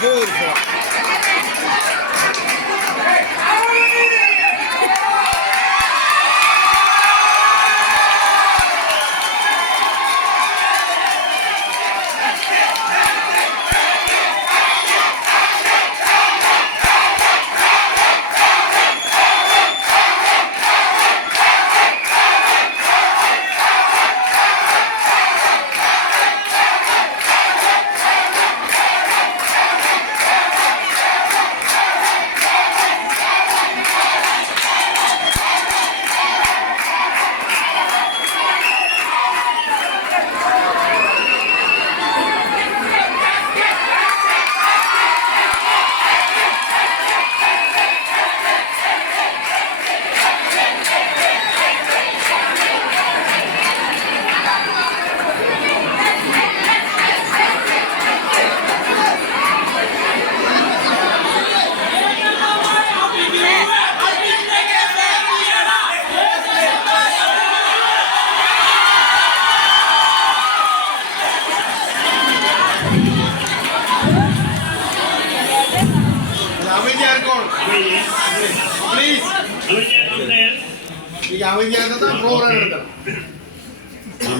போகுது.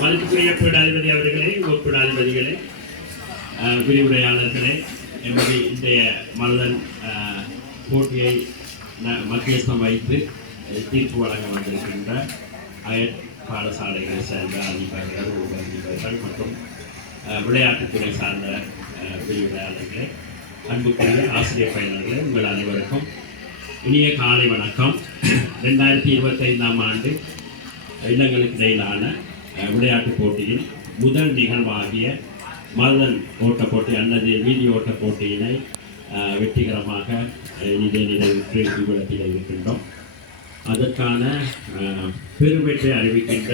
மதிப்புக்குரிய பீடாதிபதி அவர்களே, உபப்பீடாதிபதிகளே, விரிவுரையாளர்களே, எமது இன்றைய மலதன் போட்டியை மத்தியஸ்தம் வைத்து தீர்ப்பு வழங்க வந்திருக்கின்ற அயற் பாடசாலைகளை சேர்ந்த அதிகாரிகள், உப அதிகாரிகள் மற்றும் விளையாட்டுத்துறை சார்ந்த விரிவுரையாளர்களே, அன்புக்குரிய ஆசிரியர் பயனர்களே, உங்கள் அனைவருக்கும் இனிய காலை வணக்கம். 2025ஆம் ஆண்டு இல்லங்களுக்கு இடையிலான விளையாட்டுப் போட்டியின் முதல் நிகழ்வாகிய மலதன் ஓட்டப் போட்டி அல்லது வீதி ஓட்டப் போட்டியினை வெற்றிகரமாக இதே நிறைவுற்று இவ்விடத்தில் இருக்கின்றோம். அதற்கான பெருவெற்றி அறிவிக்கின்ற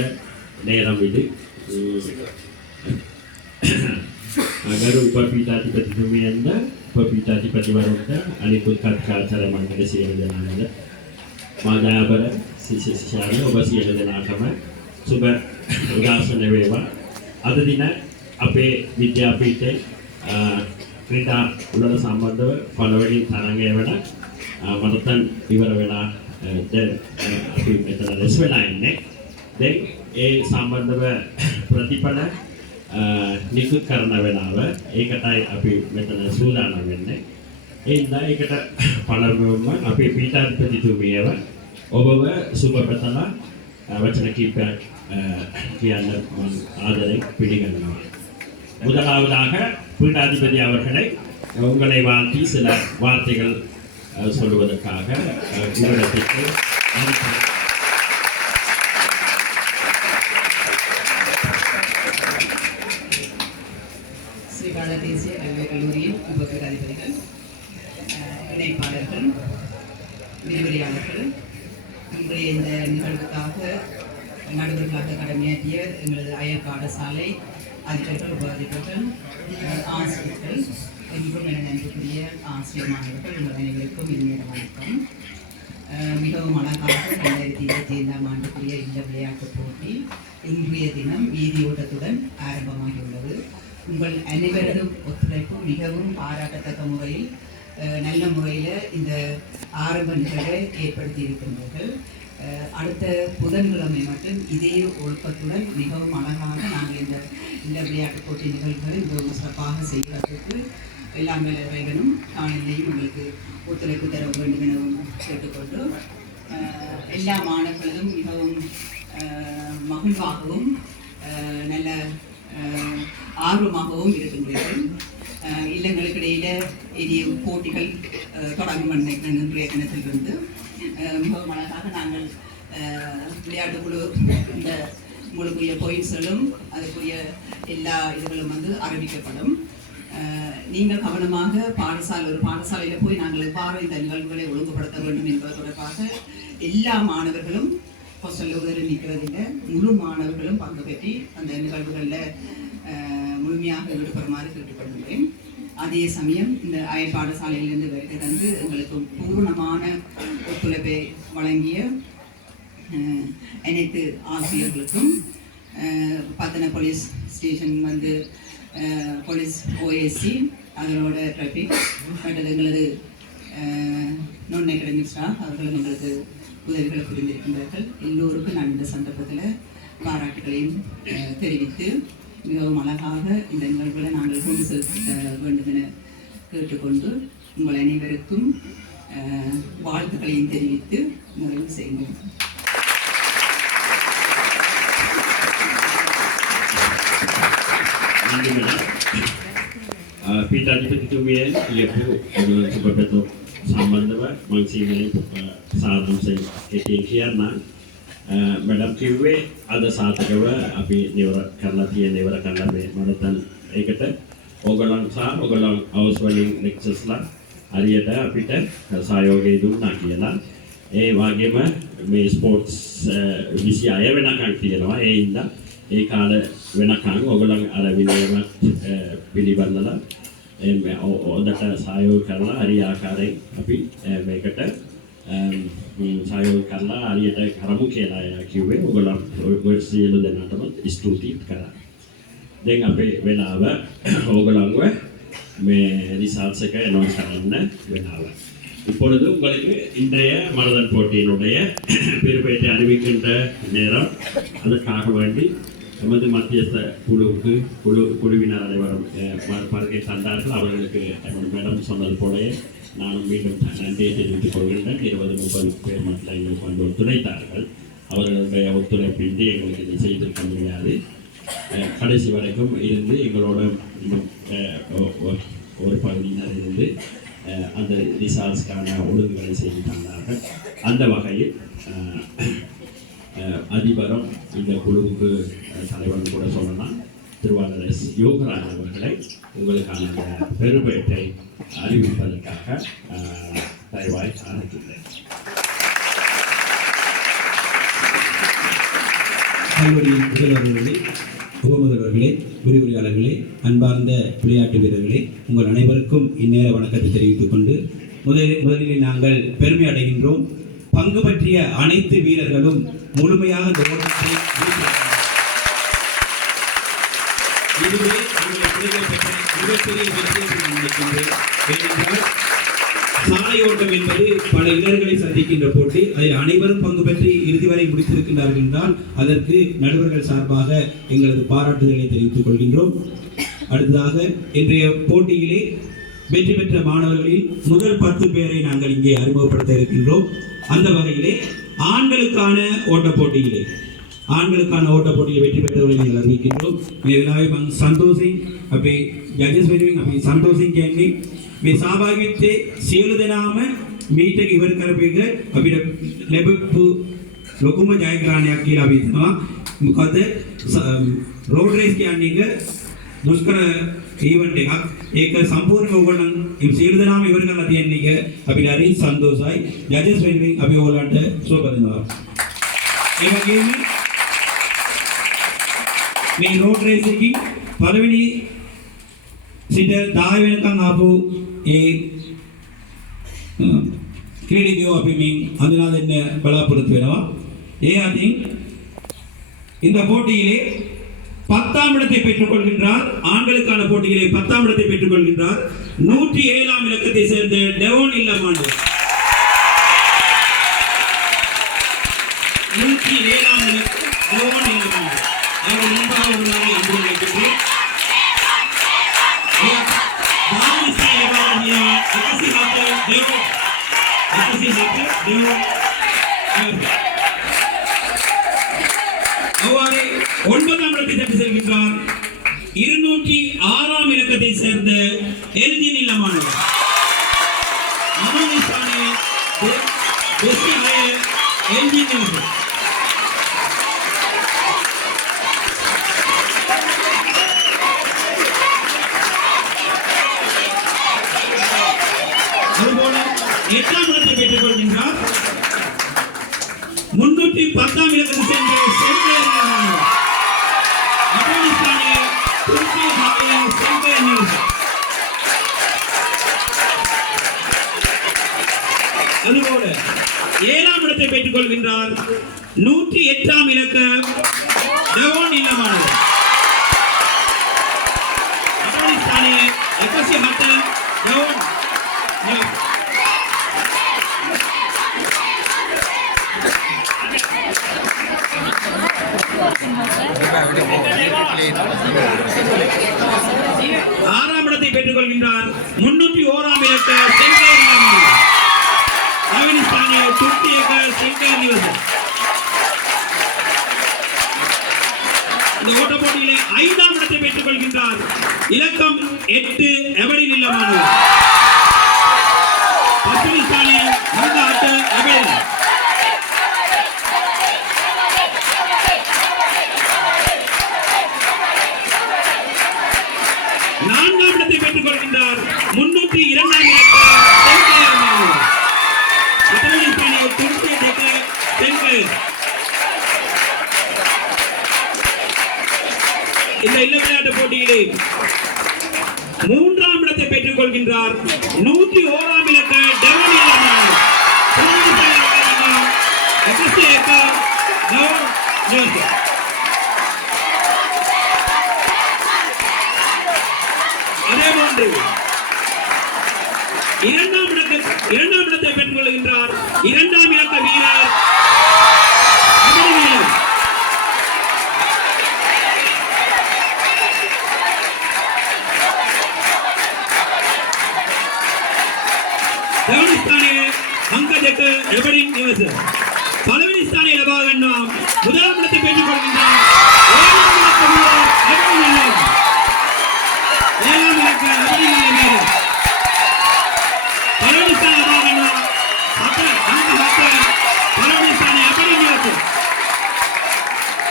நேரம் இது. ගරු උපපීඨාධිපතිතුමියන්ද උපපීඨාධිපතිවරුන්ට අනිකුත් කර්තෘකාර්ය මණ්ඩලයේ සියලු දෙනාට මාදාබර සිසිසියාල ඔබ සියලු දෙනාටම සුබ උදාසන වේවා. අද දින අපේ විද්‍යාපීඨයේ ක්‍රීඩා උළෙල සම්බන්ධව පළවෙනි තරඟය වන මරතන් ඉවර වෙලා දැන් අපි මෙතන රැස් වෙලා ඉන්නේ. දැන් ඒ සම්බන්ධව ප්‍රතිඵල නිකුත් කරන වෙලාව ඒකටයි අපි මෙතන සූදානම් වෙන්නේ. ඒ නිසා ඒකට පළමුවම අපේ පීඨාධිපතිතුමියව ඔබව සුබ පැතලා වචන කීපයක් කියන්න මම ආදරයෙන් පිළිගන්නවා. முதலாவதாக பீடாதிபதி அவர்களை உங்களை வாழ்த்தி சில வார்த்தைகள் சொல்லுவதற்காக உங்களிடத்திற்கு ஸ்ரீகால தேசிய கல்விக் கல்லூரியின் உபபீடாதிபதிகள், இணைப்பாளர்கள், விரிவுரையாளர்கள், இன்றைய இந்த நிகழ்வுக்காக நடுவர்களாக கடமையாற்றிய எங்களது அயல் பாடசாலை அதிபர்கள், உப அதிபர்கள், ஆசிரியர்கள், என்றும் என நன்றிக்குரிய ஆசிரியர் மாணவர்கள், உங்கள் அனைவருக்கும் இனிய வணக்கம். மிகவும் அழகாக 2025ஆம் ஆண்டுக்குரிய இந்த விளையாட்டுப் போட்டி இன்றைய தினம் வீதி ஓட்டத்துடன் ஆரம்பமாகியுள்ளது. உங்கள் அனைவரதும் ஒத்துழைப்பு மிகவும் பாராட்டத்தக்க முறையில் நல்ல முறையில் இந்த ஆரம்ப நிகழ்வை ஏற்படுத்தி இருக்கின்றீர்கள். அடுத்த புதன்கிழமை மட்டும் இதே ஒழுக்கத்துடன் மிகவும் அழகாக நாங்கள் இந்த விளையாட்டுப் போட்டி நிகழ்வுகளை மிகவும் சிறப்பாக செய்வதற்கு எல்லாம் இறைவனும் காலையிலையும் உங்களுக்கு ஒத்துழைப்பு தர வேண்டும் எனவும் கேட்டுக்கொண்டு எல்லா மாணவர்களும் மிகவும் மகிழ்வாகவும் நல்ல ஆர்வமாகவும் இருக்கின்றீர்கள். இல்லங்களுக்கு இடையில எரிய போட்டிகள் தொடங்கும் இன்றைய தினத்திலிருந்து மிகவும் அழகாக நாங்கள் விளையாட்டுக்குழு இந்த உங்களுக்குரிய பாயிண்ட்ஸ்களும் அதுக்குரிய எல்லா இதுகளும் அறிவிக்கப்படும். நீங்கள் கவனமாக ஒரு பாடசாலையில் போய் நாங்கள் எவ்வாறு இந்த நிகழ்வுகளை ஒழுங்குபடுத்த வேண்டும் என்பது தொடர்பாக எல்லா மாணவர்களும் ஹாஸ்டலில் நிற்கிறதில்லை, முழு மாணவர்களும் பங்கு பெற்றி அந்த நிகழ்வுகளில் முழுமையாக ஈடுபடுமாறு கேட்டுக்கொள்கிறேன். அதே சமயம் இந்த அயல் பாடசாலையிலிருந்து வருகை தந்து எங்களுக்கு பூர்ணமான ஒத்துழைப்பை வழங்கிய அனைத்து ஆசிரியர்களுக்கும் பத்தன போலீஸ் ஸ்டேஷன் போலீஸ் OAC அதனோட ட்ராஃபிக் மற்றது எங்களது நான் அகாடமிக் ஸ்டாஃப் அவர்களும் எங்களுக்கு உதவிகளை புரிந்திருக்கின்றார்கள். எல்லோருக்கும் நான் இந்த சந்தர்ப்பத்தில் பாராட்டுகளையும் தெரிவித்து மிகவும் அழகாக இந்த நிகழ்வுகளை நாங்கள் கொண்டு செலுத்த வேண்டும் என கேட்டுக்கொண்டு உங்கள் அனைவருக்கும் வாழ்த்துக்களையும் தெரிவித்து நிறைவு செய்கிறோம். පීඨාධිපතිතුමියන් ලියපු සුබපැතුම් සම්බන්ධව මම සිංහලෙන් සාදු කෙටියෙන් කියන්නම්. මැඩම් කිව්වේ අද සාර්ථකව අපි නිවර කරලා තියෙන නිවර කරලා මේ මරතන් ඒකට ඕගොල්ලන් සහ ඕගොල්ලන් හවුස් වලින් ලෙක්චර්ස්ලා හරියට අපිට සහයෝගය දුන්නා කියලා. ඒ වගේම මේ ස්පෝර්ට්ස් 26 වෙනකන් තියෙනවා. ඒ ඉඳලා ඒ කාල වෙනකන් ඕගොල්ලන් අර විනයම පිළිබඳලා ඔදට සහයෝග කරලා හරි ආකාරයෙන් අපි මේකට සහයෝග කරලා හරියට කරමු කියලා කිව්වේ. ඕගොල්ලන් සියලු දෙනාටම ස්තුති කරා. දැන් අපේ වෙලාව ඕගොල්ලන්ව මේ ரிசல்ட்ஸ் එක அனௌன்ஸ் කරන්න වෙලාව. இப்பொழுது உங்களுக்கு இன்றைய மனதன் போட்டியினுடைய பெருமையை அறிவிக்கின்ற நேரம். அதற்காக வேண்டி நமது மத்தியஸ்த குழுவினர் அனைவரும் வருகை தந்தார்கள். அவர்களுக்கு மேடம் சொன்னது போல நானும் மீண்டும் நன்றியை தெரிவித்துக் கொள்கின்றேன். 20-30 பேர் மட்டும் எங்களுக்கு வந்து ஒத்துழைத்தார்கள். அவர்களுடைய ஒத்துழைப்பின்றி எங்களுக்கு இதை செய்திருக்க முடியாது. கடைசி வரைக்கும் இருந்து எங்களோட ஒரு பகுதியினர் இருந்து அந்த ரிசார்ட்ஸ்க்கான ஒழுங்குகளை செய்து தந்தார்கள். அந்த வகையில் அதிபரும் இந்த குழுவுக்கு தலைவரும் கூட சொல்லலாம் திருவாளர் எஸ். யோகராஜ் அவர்களை உங்களுக்கான அந்த பெருமையை அறிவிப்பதற்காக தயவாய் அழைக்கின்றேன். கல்லூரி முதல்வர்களே, உபமுதல்வர்களே, விரிவுரையாளர்களே, அன்பார்ந்த விளையாட்டு வீரர்களே, உங்கள் அனைவருக்கும் இந்நேர வணக்கத்தை தெரிவித்துக் கொண்டு முதலில் நாங்கள் பெருமை அடைகின்றோம். பங்கு பற்றிய அனைத்து வீரர்களும் முழுமையாக இந்த ஓட்டத்தை இதுவே மிகப்பெரிய வெற்றி நினைக்கின்றேன். ஏனென்றால் சாலை ஓட்டம் என்பது பல இடர்களை சந்திக்கின்ற போட்டி. அதில் அனைவரும் பங்கு பெற்று இறுதி வரை முடித்திருக்கின்றார்கள் என்றால் அதற்கு நடுவர்கள் சார்பாக எங்களது பாராட்டுதலை தெரிவித்துக் கொள்கின்றோம். அடுத்ததாக இன்றைய போட்டியிலே வெற்றி பெற்ற மாணவர்களில் முதல் 10 பேரை நாங்கள் இங்கே அறிமுகப்படுத்த இருக்கின்றோம். அந்த வகையிலே ஆண்களுக்கான ஓட்டப் போட்டியிலே வெற்றி பெற்றவர்களை நாங்கள் அறிவிக்கின்றோம். சந்தோஷிங் அப்படி ஜட்ஜஸ் அப்படி சந்தோஷிங் கேள்வி මේ සහභාගීත්වයේ සියලු දෙනාම මීට ඉවර කරපේක අපිට ලැබපු ලොකුම ජයග්‍රහණයක් කියලා අපි හිතනවා. මොකද රෝඩ් රේස් කියන්නේ එක දුෂ්කර ඊවෙන්ට් එකක්. ඒක සම්පූර්ණයෙන් ඕගොල්ලන් සියලු දෙනාම ඉවර කරලා තියෙන එක අපිට හරි සන්තෝෂයි. ජජස් වෙනුවෙන් අපි ඕගොල්ලන්ට සුවපදිනවා. ඒ වගේම මේ රෝඩ් රේස් එකේ පළවෙනි සිට 10 වෙනකන් ආපු ක්‍රීඩකයෝ අපි මේ හඳුනා දෙන්න බලාපොරොත්තු වෙනවා. ඒ අතින් இந்த போட்டியிலே 10ஆம் இடத்தை பெற்றுக் கொள்கின்றார். ஆண்களுக்கான போட்டியிலே 10ஆம் இடத்தை பெற்றுக் கொள்கின்றார் 107ஆம் இலக்கத்தை சேர்ந்த டெவோன் இல்லமாண்டு. 107ஆம் இலக்கம் டெவோன் இல்லமாண்டு. அவர் முன்பாக உள்ளவரை அன்பு வைக்கின்றேன். அவ்வாறு 9ஆம் இடத்தை தட்டி செல்கின்றார் 206ஆம் இலக்கத்தை சேர்ந்த எல்ஜி நிலமானவர். அதுபோல 8ஆம் இடத்தை பெற்றுக் கொள்கின்றார் 310ஆம் இலக்கத்தை சேர்ந்த செல்வன் நிலமானவர். ஆப்கானிஸ்தானிய துருக்கி மாநில செல்வன் நிலமானவர். அதுபோல 7ஆம் இடத்தை பெற்றுக் கொள்கின்றார் 108ஆம் இலக்க டெவோன் இல்லமானவர். ஆப்கானிஸ்தானிய 107 கொள்கின்றார் 301ஆம் இலக்க செங்கேரி ஆப்கானிஸ்தானிய துர்க்கி செங்கேரி இந்த ஓட்ட போட்டியிலே 5ஆம் இடத்தை பெற்றுக் கொள்கின்றார் இலக்கம் 8 எவரின் இல்லமானவர் ஆப்கானிஸ்தானிய எவரின். நான்காம் இடத்தை பெற்றுக் கொள்கின்றார் 302ஆம் இலக்க ஆப்கானிஸ்தானிய துர்க்கி செங்கேரி. இந்த இல்ல விளையாட்டு போட்டியிலே 3ஆம் இடத்தை பெற்றுக் கொள்கின்றார் 101ஆம் இலக்க டெவன் இல்லமானவர் அதேபோன்று 2ஆம் இடத்தை பெற்றுக் கொள்கின்றார் 2ஆம் இலக்க வீரர் பலவீனிஸ்தானிய லபாகண்ணாம் 1ஆம் இடத்தை பெற்றுக் கொள்கின்றார் 7ஆம் இலக்க பலவீனிஸ்தான் லபாகண்ணாம் பலவீனிஸ்தானிய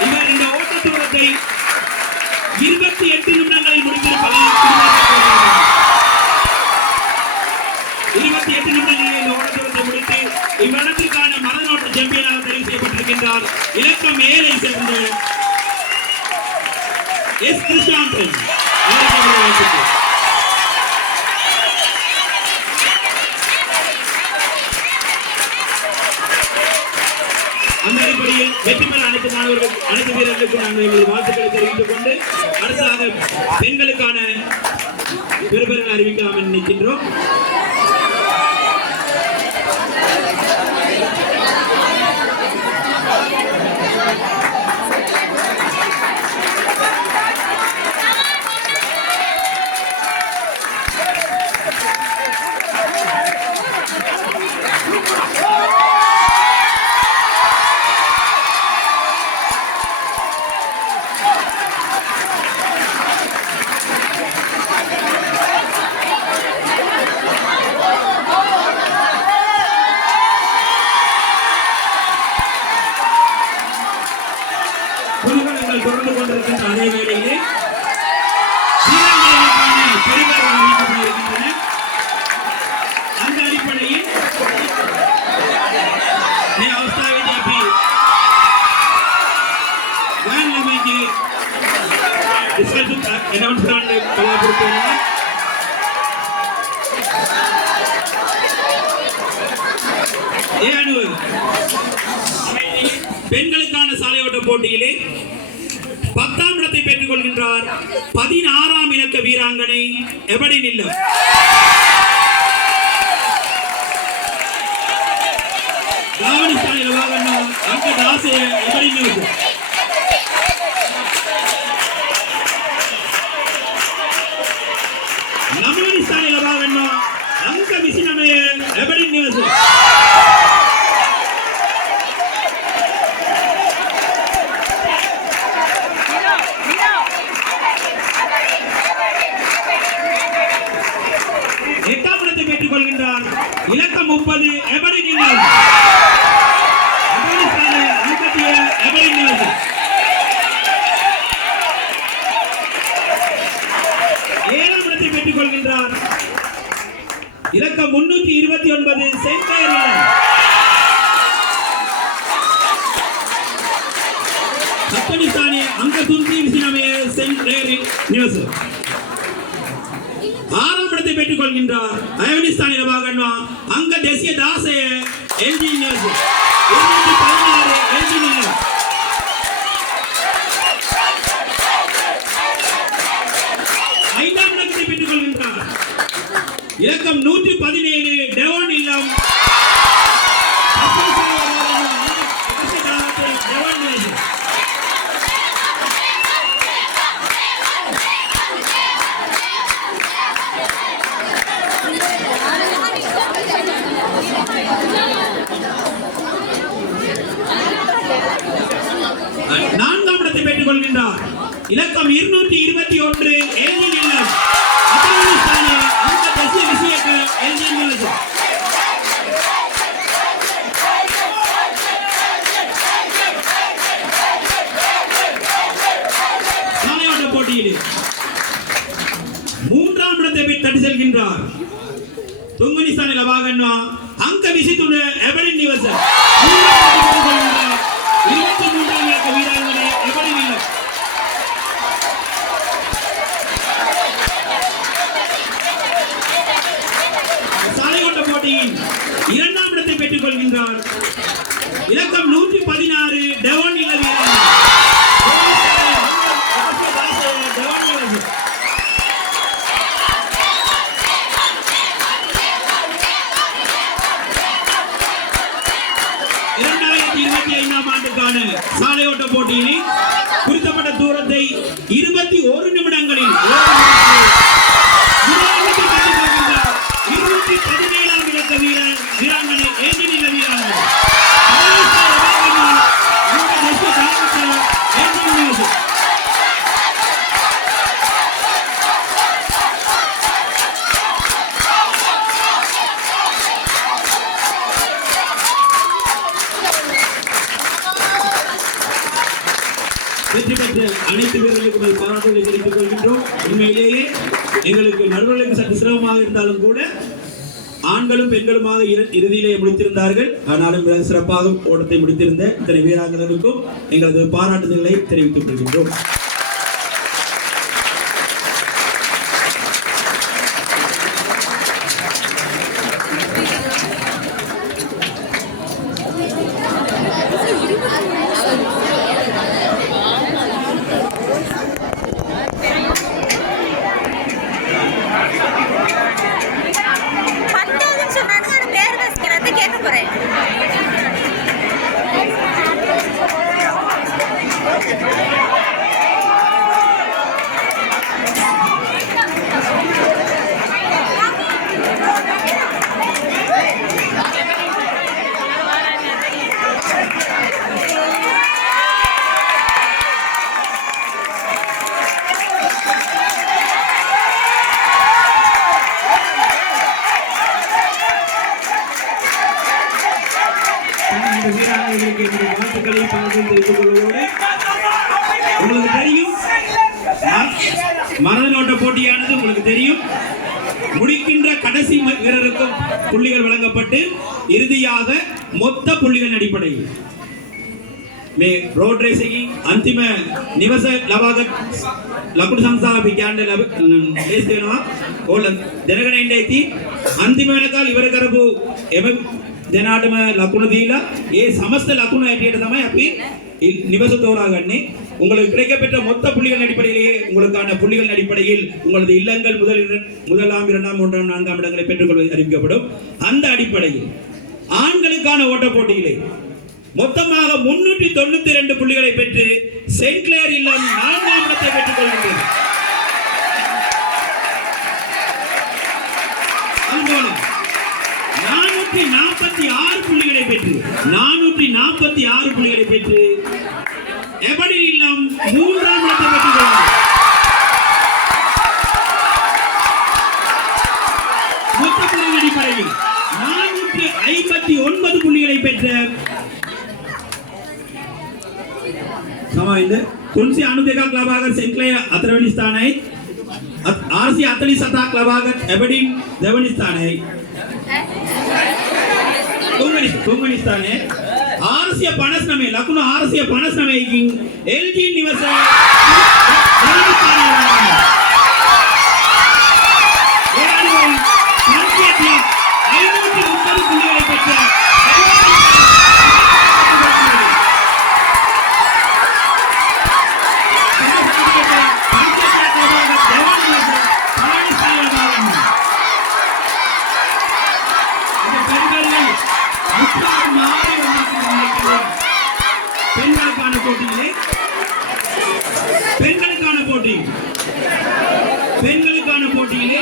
இவர் இந்த ஓட்ட தூரத்தை 28 நிமிடங்களில் முடித்திருப்பதை 28 நிமிடங்களில் இந்த ஓட்டத்தூரத்தை முடித்து இவ்விடத்திற்கான மனநோட்டு சாம்பியனாக தெரிவு செய்யப்பட்டிருக்கின்றார் இலக்கம் 7ஐ சேர்ந்த எஸ் கிருஷ்ணாந்தன். அந்த அடிப்படையில் வெற்றி பெற அனைத்து மாணவர்கள் அனைத்து வீரர்களுக்கும் நாங்கள் எங்களது வாழ்த்துக்களை தெரிவித்துக் கொண்டு அடுத்ததாக பெண்களுக்கான பெறுபேறுகளை அறிவிக்கலாம் என்று நினைக்கின்றோம். தொடர்ந்து கொண்டிருக்கின்ற அதே வேளையிலே வீராங்கனைகளுக்கான பெறுபேறுகள் அறிவிக்கப்பட்டிருக்கின்றன. அந்த அடிப்படையில் பெண்களுக்கான சாலையோட்ட போட்டியிலே 10ஆம் இடத்தை பெற்றுக் கொள்கின்றார் 16ஆம் இலக்க வீராங்கனை எவரின் இல்லம். ஆப்கானிஸ்தானிய லபாகண்ணாம் அங்கதாசே எவரின் இல்லம். ஆப்கானிஸ்தானிய லபாகண்ணாம் அங்க மிசினமே எவரின் இல்லம். பெற்றுக் கொள்கின்றார் இலக்கம் 30 எவரின் இல்லம். ஆப்கானிஸ்தானிய அங்கத்திய எவரின் இல்லம். 7ஆம் இடத்தை பெற்றுக் கொள்கின்றார் இலக்கம் 329 செங்கேரி. ஆப்கானிஸ்தானிய அங்க துர்க்கி விசினமே செங்கேரி நியூஸ். 6ஆம் இடத்தை பெற்றுக் கொள்கின்றார் ஆப்கானிஸ்தானிய லபாகண்ணாம் அங்க தேசிய தாசே என்ஜினியர்ஸ் 216 என்ஜினியர். 5ஆம் இடத்தை பெற்றுக் கொள்கின்றார் இலக்கம் 117 டெவான் இல்லம். கொள்கின்றார். இலக்கம் 221 எல்ஜி நிலம் ஆப்கானிஸ்தான அந்த தேசிய விஷயக்க எல்ஜி நிலம். சாலையோட்ட போட்டியில் 3ஆம் இடத்தை தட்டி செல்கின்றார். துங்குனிஸ்தான லபாகன்வா அங்க விசித்துள்ள எவரின் நிவசம் 23ஆம் இலக்க வீராங்கனை எவரின் நிலம். சாலையோட்ட போட்டியில் 2ஆம் இடத்தை பெற்றுக் கொள்கின்றார். இலக்கம் 116 டெவான் நில வீராங்கனை. சாலையோட்ட போட்டியில் குறிக்கப்பட்ட தூரத்தை 21 நிமிடங்களில் 217ஆம் இலக்க வீராங்கனை ஏஞ்சலினா வீராங்கனை. வெற்றி பெற்ற அனைத்து வீரர்களுக்கும் பாராட்டுகளை தெரிவித்துக் கொள்கின்றோம். உண்மையிலேயே எங்களுக்கு நடுவர்களுக்கு சற்று சிரமமாக இருந்தாலும் கூட ஆண்களும் பெண்களுமாக இறுதியிலே முடித்திருந்தார்கள். ஆனாலும் சிறப்பாக ஓட்டத்தை முடித்திருந்த இத்தனை வீராங்கனருக்கும் எங்களது பாராட்டுதல்களை தெரிவித்துக் கொள்கின்றோம். வாழ்த்துக்களை தெரிவித்துக் கொள்வதோடு உங்களுக்கு தெரியும் மனதனோட்ட போட்டியானது உங்களுக்கு தெரியும். முடிக்கின்ற கடைசி வீரருக்கும் புள்ளிகள் வழங்கப்பட்டு இறுதியாக மொத்த புள்ளிகள் அடிப்படையில் रोड रेसिंग अंतिम निवस लवागत लकुड संस्था विज्ञान लेस देना और जनगण इंडैती अंतिम वेनकाल इवर करबु एम जनाटम लकुण दीला ये समस्त लकुण ऐटियट समय अपि निवस தோராகண்ணே உங்களுக்கு கிடைக்கப்பெற்ற மொத்த புள்ளிகள் அடிப்படையிலேயே உங்களுக்கான புள்ளிகள் அடிப்படையில் உங்களது இல்லங்கள் முதலாம் இரண்டாம் மூன்றாம் நான்காம் இடங்களை பெற்றுக்கொள்வது அறிவிக்கப்படும். அந்த அடிப்படையில் ஆண்களுக்கான ஓட்ட போட்டியிலே மொத்தமாக 392 புள்ளிகளை பெற்று செயின்ட் கிளேர் இல்லம் 4ஆம் இடத்தை பெற்றுக் கொள்கிறது. அதுபோல 446 புள்ளிகளை பெற்று 446 புள்ளிகளை பெற்று எபடின் இல்லம் 3ஆம் இடத்தை பெற்றுக் கொள்கிறது. மொத்த புள்ளிகள் அடிப்படையில் 459 புள்ளிகளை பெற்ற සමයින්ද 392ක් ලබාගත් සෙන්ට් ක්ලේර් හතරවෙනි ස්ථානයයි 847ක් ලබාගත් ඇබඩින් දෙවෙනි ස්ථානයයි තුන්වෙනි ස්ථානයේ 459 ලකුණු 459කින් LG නිවස දෙවෙනි ස්ථානය ලබනවා. ඒගොල්ලෝ 530 புள்ளிகளை பெற்ற பெண்களுக்கான போட்டியிலே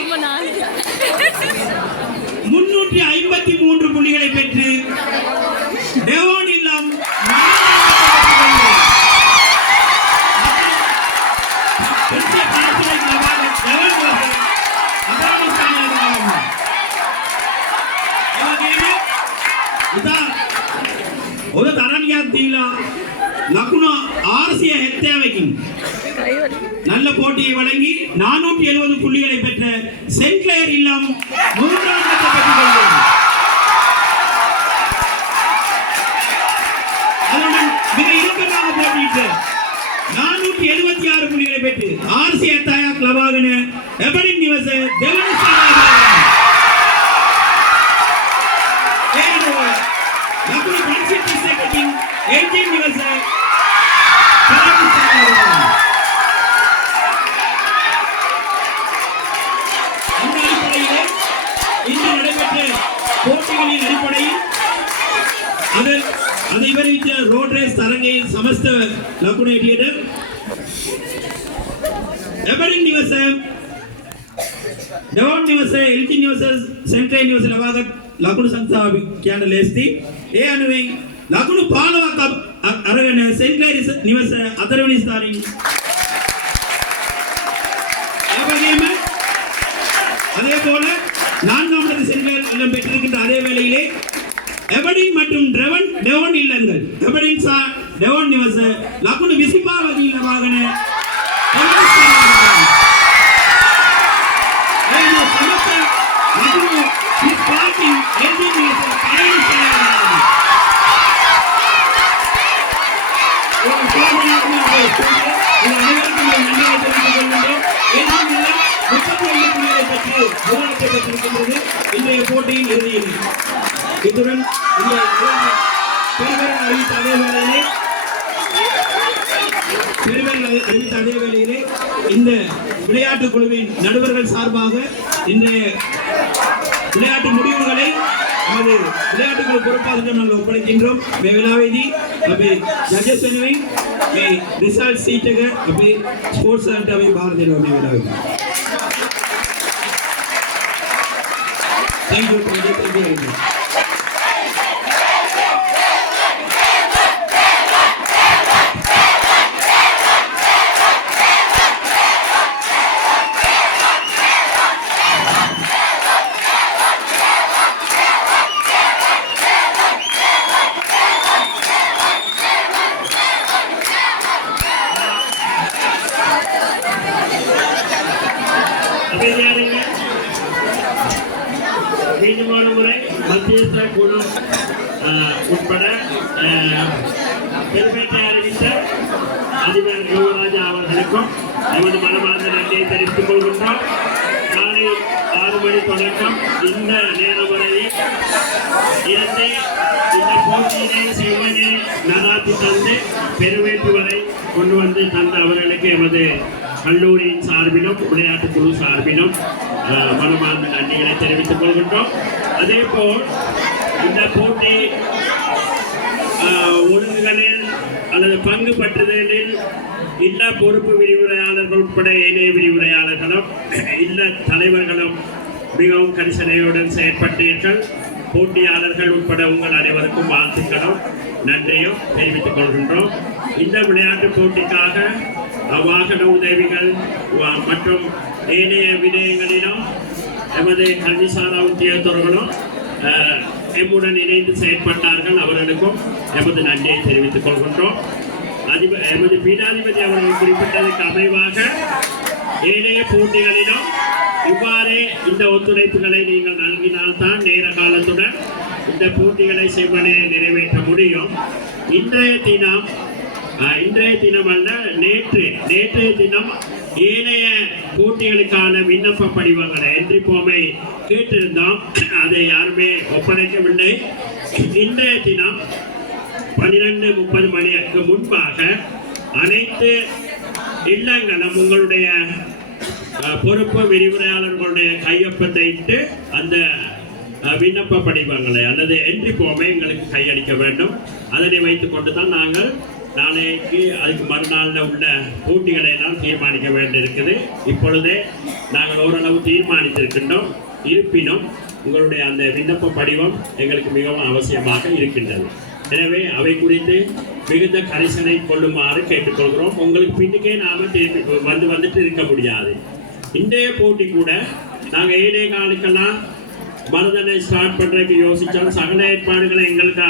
353 புள்ளிகளை பெற்று டெவான் இல்லம் 4ஆம் ඉතා ඔය තරණියක් දීලා ලකුණු 670කින් நல்ல போட்டியை வழங்கி 470 புள்ளிகளை பெற்ற சென்ட் கிளேர் இல்லம் 3ஆம் இடத்தை பெற்றுள்ளது. அதனுடன் மிக இறுக்கமாக போட்டியிட்டு 476 புள்ளிகளை பெற்று ஆர்சி அத்தாயா கிளபாகன எபடின் நிவச லக்குனு பன்சிட்டி செகண்டிங் என்ஜின் நிவச போட்டிகளின் அடிப்படையில் அதை விவரித்த ரோட் ரேஸ் தரங்கையின் சமஸ்த லக்குனே தியேட்டர் එබැවින් නිවස ඩවුන් නිවස එල්ටි නිවස සෙන්ට්‍රල් නිවස ලබාගත් ලකුණු සංඛ්‍යාව කියන ලේස්ති ඒ අනුවෙන් ලකුණු 15ක් අරගෙන සෙන්ට්‍රල් නිවස 4 වෙනි ස්ථානයේ එබැවින්ම அதே போல 4ஆம் இடத்தை சென்ட்ரல் இல்லம் பெற்றிருக்கின்ற அதே வேளையிலே எபடின் மற்றும் டெவன் இல்லங்கள் எபடின் டெவன் நிவச லக்குனு விசிபாவதி லபாகன இன்றைய போட்டியின் இறுதியில் இத்துடன் அறிவித்த அதே வேளையிலே இந்த விளையாட்டு குழுவின் நடுவர்கள் சார்பாக இன்றைய விளையாட்டு முடிவுகளை நமது விளையாட்டு குழு பொறுப்பாளர்கள் நாங்கள் ஒப்படைக்கின்றோம். விழாவேதி अभी जजेस बनवे मैं रिजल्ट सीट है अभी स्पोर्ट्स सेंटर अभी बाहर दे रहा हूँ विलावेदी. Thank you very much. மத்தியஸ்த குழு உட்பட பெருமையை அறிவித்த அதிபர் யுவராஜா அவர்களுக்கும் நமது மனமார்ந்த நன்றியை தெரிவித்துக் கொள்கின்றோம். காலை 6 மணி தொடக்கம் இந்த நேரம் வரையில் இருந்து இந்த போட்டியினை செவ்வனே நடாத்தி தந்து பெருமைப்பு வரை கொண்டு வந்து தந்த அவர்களுக்கு எமது கல்லூரியின் சார்பிலும் விளையாட்டு குழு சார்பிலும் மனமார்ந்த நன்றிகளை தெரிவித்துக் கொள்கின்றோம். அதே போல் இந்த போட்டி ஒழுங்குகளில் அல்லது பங்கு பற்றுதலில் இல்ல பொறுப்பு விரிவுரையாளர்கள் உட்பட ஏனைய விரிவுரையாளர்களும் இல்ல தலைவர்களும் மிகவும் கரிசனையுடன் செயற்பட்டீர்கள். போட்டியாளர்கள் உட்பட உங்கள் அனைவருக்கும் வாழ்த்துக்களும் நன்றியும் தெரிவித்துக் கொள்கின்றோம். இந்த விளையாட்டு போட்டிக்காக வாகன உதவிகள் மற்றும் ஏனைய விடயங்களிலும் எமது கல்விசாரா உத்தியோகத்தர்களும் எம்முடன் இணைந்து செயற்பட்டார்கள். அவர்களுக்கும் எமது நன்றியை தெரிவித்துக் கொள்கின்றோம். எமது பீடாதிபதி அவர்கள் குறிப்பிட்டதற்கு அமைவாக ஏனைய போட்டிகளிலும் இவ்வாறே இந்த ஒத்துழைப்புகளை நீங்கள் நல்கினால்தான் நேர காலத்துடன் இந்த போட்டிகளை செவ்வனே நிறைவேற்ற முடியும். இன்றைய தினம் அல்ல, நேற்றைய தினம் ஏனைய போட்டிகளுக்கான விண்ணப்ப படிவங்களை என்ட்ரி ஃபார்மை கேட்டிருந்தோம். அதை யாருமே ஒப்படைக்கவில்லை. இன்றைய தினம் 12:30 மணிக்கு முன்பாக அனைத்து இல்லங்களும் உங்களுடைய பொறுப்பு விரிவுரையாளர்களுடைய கையொப்பத்தை இட்டு அந்த விண்ணப்ப படிவங்களை அல்லது என்ட்ரி ஃபார்மை எங்களுக்கு கையளிக்க வேண்டும். அதனை வைத்துக் கொண்டு தான் நாங்கள் நாளைக்கு அதுக்கு மறுநாளில் உள்ள போட்டிகளை எல்லாம் தீர்மானிக்க வேண்டியிருக்குது. இப்பொழுதே நாங்கள் ஓரளவு தீர்மானித்திருக்கின்றோம். இருப்பினும் உங்களுடைய அந்த விண்ணப்ப படிவம் எங்களுக்கு மிகவும் அவசியமாக இருக்கின்றது. எனவே அவை குறித்து மிகுந்த கரிசனை கொள்ளுமாறு கேட்டுக்கொள்கிறோம். உங்களுக்கு பின்னுக்கே நாம வந்துட்டு இருக்க முடியாது. இன்றைய போட்டி கூட நாங்கள் ஏழே காலுக்கெல்லாம் மருதனை ஸ்டார்ட் பண்றதுக்கு யோசிச்சோம். சகல ஏற்பாடுகளை எங்களுக்கு